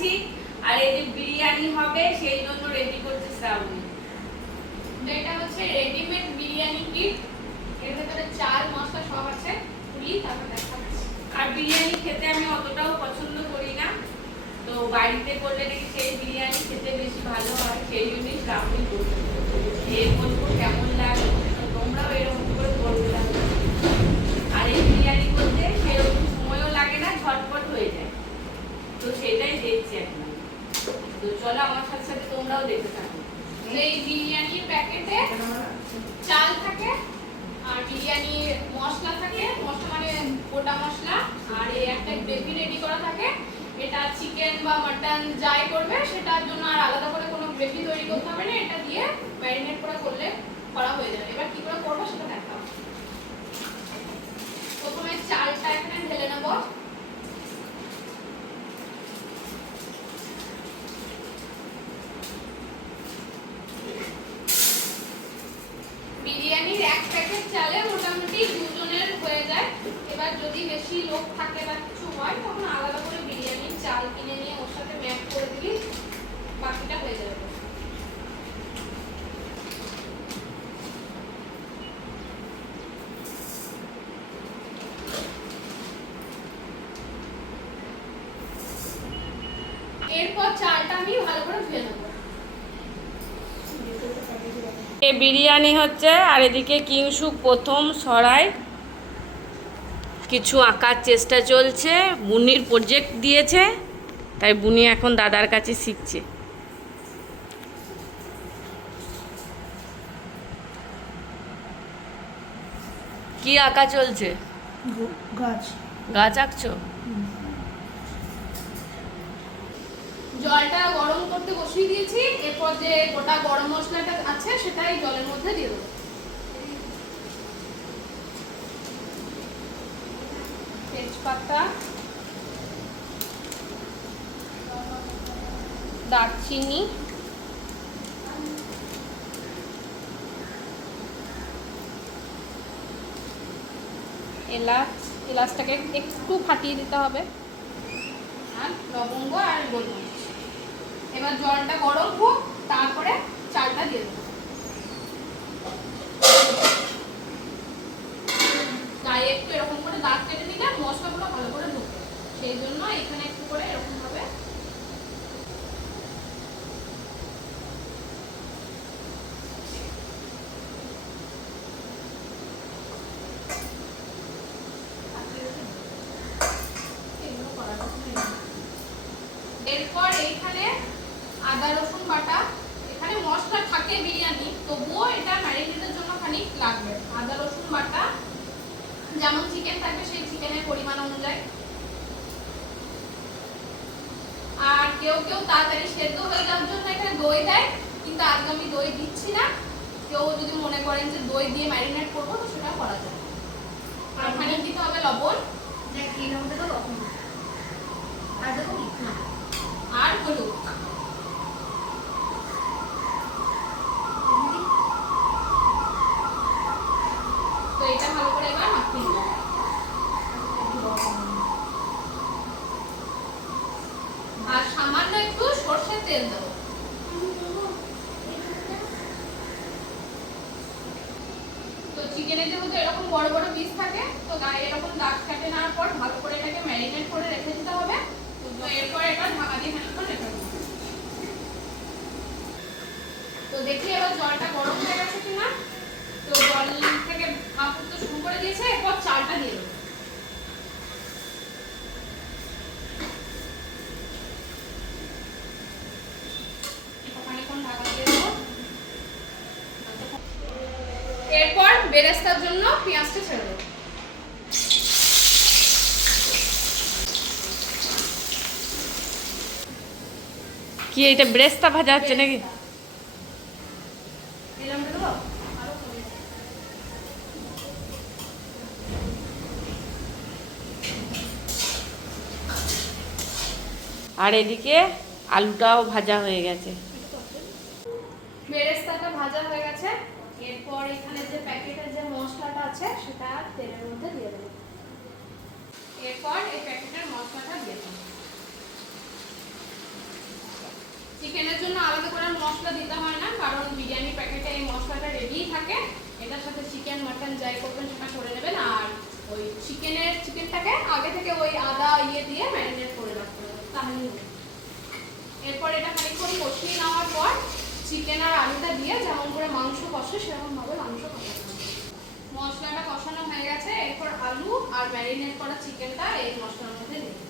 দেখাচ্ছি আর এই যে বিরিয়ানি হবে সেই জন্য রেডি করছে শ্রাবণী এটা হচ্ছে রেডিমেড বিরিয়ানি কিট এর ভেতরে চাল মশলা সব আছে। খুলি তারপর দেখাচ্ছি। আর বিরিয়ানি খেতে আমি অতটাও পছন্দ করি না। তো বাড়িতে করলে নাকি সেই বিরিয়ানি খেতে বেশি ভালো হয় সেই জন্যই শ্রাবণী করবে এ বলব কেমন লাগে তো তোমরাও এরকম করে করবে না। আর এই বিরিয়ানি করতে সেরকম সময়ও লাগে না ঝটপট হয়ে যায় তো সেটাই দেখছি এখন তো চলো আমার সাথে সাথে তোমরাও দেখতে থাকো তো এই বিরিয়ানির প্যাকেটে চাল থাকে আর বিরিয়ানির মশলা থাকে মশলা মানে গোটা মশলা আর এই একটা গ্রেভি রেডি করা থাকে। এটা চিকেন বা মাটন যাই করবে, সেটার জন্য আর আলাদা করে কোনো গ্রেভি তৈরি করতে হবে না, এটা দিয়ে ম্যারিনেট করে করলে করা হয়ে যাবে। এবার কি করে করব সেটা দেখাবো প্রথমে চালটা এখানে ঢেলে নেব। বিরিয়ানির এক প্যাকেট চালে মোটামুটি দুজনের হয়ে যায়। এবার যদি বেশি লোক থাকে বা হয়, তখন আলাদা করে বিরিয়ানির চাল কিনে নিয়ে ওর সাথে করে দিবি বাকিটা হয়ে যাবে। এরপর চালটা আমি ভালো করে ধুয়ে নেব। বিরিয়ানি হচ্ছে, আর এদিকে কিংসু প্রথম সরাই কিছু আঁকার চেষ্টা চলছে বুনির প্রজেক্ট দিয়েছে তাই বুনি এখন দাদার কাছে শিখছে। কি আঁকা চলছে? গাছ। গাছ আঁকছো? জলটা গরম করতে বসিয়ে দিয়েছি এরপর যে গোটা গরম মশলাটা আছে সেটাই জলের মধ্যে দিয়ে দেবো। তেজপাতা, দারচিনি, এলাচ, এলাচটাকে একটু ফাটিয়ে দিতে হবে। আর লবঙ্গ আর গোলমরিচ। এবার জলটা গরম হোক, তারপরে চালটা দিয়ে দেবো গায়ে একটু এরকম করে দাগ কেটে নিলে মশলাগুলো ভালো করে ঢুকবে। সেই জন্য এখানে একটু করে এরকম ভাবে এরপর এইখানে আদা, রসুন বাটা। এখানে মশলা থাকে বিরিয়ানি, তবুও এটা ম্যারিনেটের জন্য খানিক লাগবে। আদা, রসুন বাটা যেমন চিকেন থাকে সেই চিকেনের পরিমাণ অনুযায়ী। আর কেউ কেউ তাড়াতাড়ি সেদ্ধ হয়ে যাওয়ার জন্য এখানে দই দেয় কিন্তু আজকে আমি দই দিচ্ছি না। কেউ যদি মনে করেন যে দই দিয়ে ম্যারিনেট করব তো সেটা করা যায়। আর ওখানে দিতে হবে লবণ। আর হলুদ তো এটা ভালো করে এবার মাখিয়ে নেব আর সামান্য একটু সর্ষের তেল দেবো তো চিকেনের যেহেতু এরকম বড় বড় পিস থাকে, তো গায়ে এরকম দাগ কাটে নেওয়ার পর ভালো করে এটাকে ম্যারিনেট করে রেখে দিতে হবে। তো এরপর এটা ঢাকা দিয়ে খানিকক্ষণ রেখে তো দেখি এবার জলটা গরম হয়ে গেছে কিনা তো জল থেকে ভাপ উঠতে শুরু করে দিয়েছে এরপর চালটা দিয়ে দেবো এটা খানিকক্ষণ ঢাকা দিয়ে দেবো এরপর বেরেস্তার জন্য পেঁয়াজটা ছেড়ে দেবো। কি এটা ব্রেস্তা ভাজা হচ্ছে নাকি? আর এদিকে আলুটাও ভাজা হয়ে গেছে। বেরেস্তাটা ভাজা হয়ে গেছে। এরপর এখানে যে প্যাকেটের যে মশলাটা আছে, সেটা তেলের মধ্যে দিয়ে দেবো। এরপর এই প্যাকেটের মশলাটা দিয়ে চিকেনের জন্য আলাদা করে মশলা দিতে হয় না, কারণ বিরিয়ানি প্যাকেটে এই মশলাটা রেডিই থাকে। এটার সাথে চিকেন, মাটন যাই করবেন সেটা করে নেবেন, আর ওই চিকেনের চিকেনটাকে আগে থেকে ওই আদা ইয়ে দিয়ে ম্যারিনেট করে রাখতে হবে, তাহলেই হবে। এরপর এটা খানিকক্ষণ কষিয়ে নেওয়ার পর চিকেন আর আলুটা দিয়ে যেমন করে মাংস কষে, সেরকমভাবে মাংস কষা মশলাটা কষানো হয়ে গেছে, এরপর আলু আর ম্যারিনেট করা চিকেনটা এই মশলার মধ্যে দিয়ে দেবো।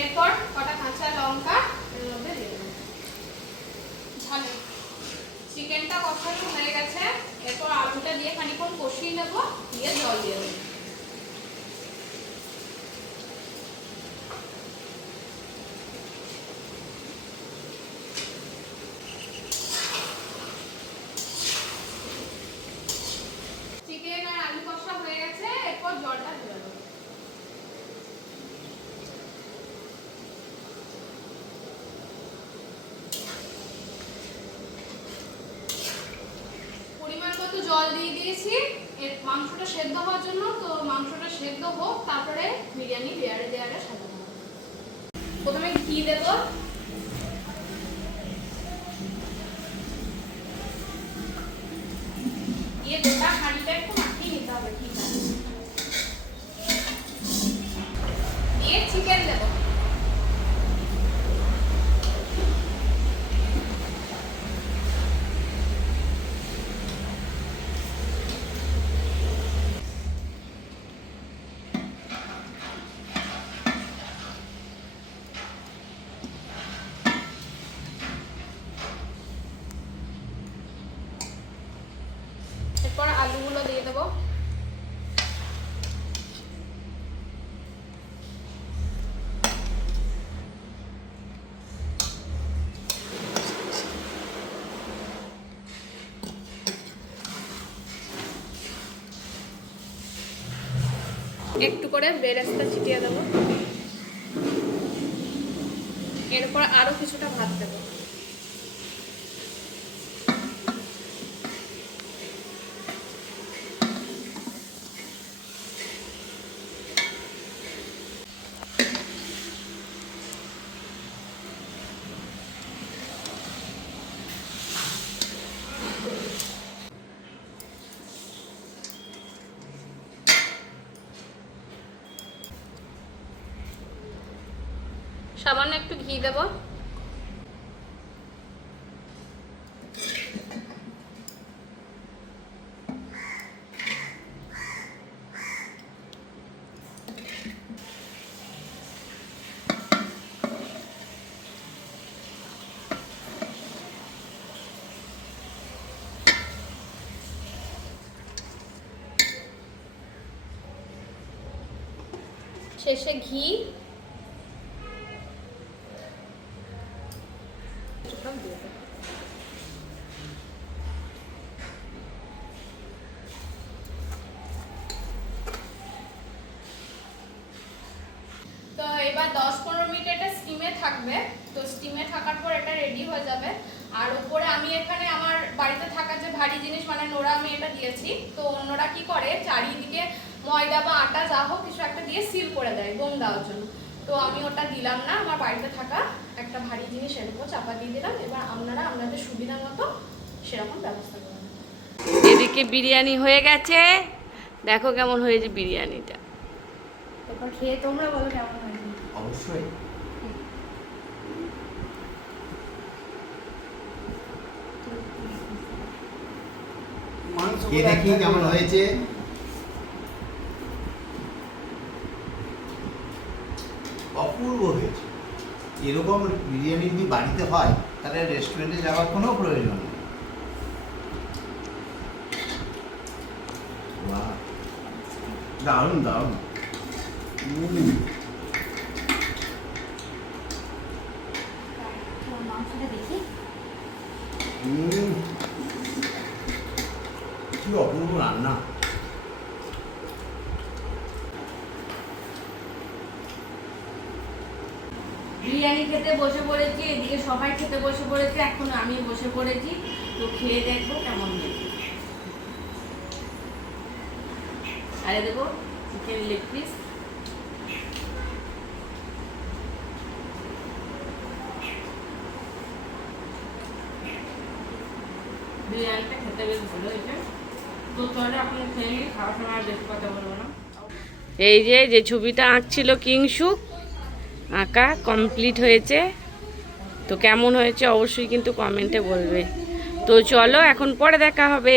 এরপর কটা কাঁচা লঙ্কা এর মধ্যে দিয়ে দেবো ভালো চিকেনটা কষানো হয়ে গেছে এরপর আলুটা দিয়ে খানিক্ষণ কষিয়ে নেব দিয়ে জল দিয়ে দেবো চিকেন আর আলু কষা হয়ে গেছে এরপর জলটা ঢেলে দেবো পরিমাণ মতো জল দিয়ে দিয়েছি এর মাংসটা সেদ্ধ হওয়ার জন্য, তো মাংসটা সেদ্ধ হোক, তারপরে বিরিয়ানি লেয়ারে লেয়ারে সাজাবো। প্রথমে ঘি দেব দিয়ে গোটা হাঁড়িটা একটু মাখিয়ে নিতে হবে ঠিক আছে দিয়ে চিকেন দেবো এরপর আলুগুলো দিয়ে দেবো একটু করে বেরেস্তা ছিটিয়ে দেবো। এরপর আরও কিছুটা ভাত দেবো। সামান্য একটু ঘি দেবো। শেষে ঘি সব দিয়ে দেবো তো এবার দশ পনেরো মিনিট এটা স্টিমে থাকবে। তো স্টিমে থাকার পর এটা রেডি হয়ে যাবে। আর উপরে আমি এখানে আমার বাড়িতে থাকা যে ভারী জিনিস মানে নোড়া আমি এটা দিয়েছি। তো অন্যরা কি করে? চারিদিকে ময়দা বা আটা যা হোক কিছু একটা দিয়ে সিল করে দেয় বোম দেওয়ার জন্য। তো আমি ওটা দিলাম না আমার বাড়িতে থাকা একটা ভারী জিনিস এর উপর চাপা দিয়ে দিলাম। এবার আপনারা আপনাদের সুবিধা মতো সেরকম ব্যবস্থা করবেন এদিকে বিরিয়ানি হয়ে গেছে। দেখো কেমন হয়েছে বিরিয়ানিটা। এবার খেয়ে তোমরা বলো কেমন অবশ্যই দেখি কেমন হয়েছে? অপূর্ব হয়েছে। এরকম বিরিয়ানি যদি বাড়িতে হয় তাহলে রেস্টুরেন্টে যাওয়ার কোনো প্রয়োজন নেই। দারুণ দারুণ উম, মাংসটা দেখি উম, কি অপূর্ব রান্না। বিরিয়ানি খেতে বসে পড়েছি, এদিকে সবাই খেতে বসে পড়েছে, এখন আমি বসে পড়েছি। তো খেয়ে দেখব কেমন হয়েছে। আরে দেখো চিকেন লেগ পিস বিরিয়ানিটা খেতে বেশ ভালো হয়েছে। তো তাহলে আপনি খেয়ে নিন খাওয়ার সময় আর বেশি কথা বলব না। এই যে যে ছবিটা আঁকছিল কিংসুক আঁকা কমপ্লিট হয়েছে। তো কেমন হয়েছে অবশ্যই কিন্তু কমেন্টে বলবে। তো চলো এখন পরে দেখা হবে।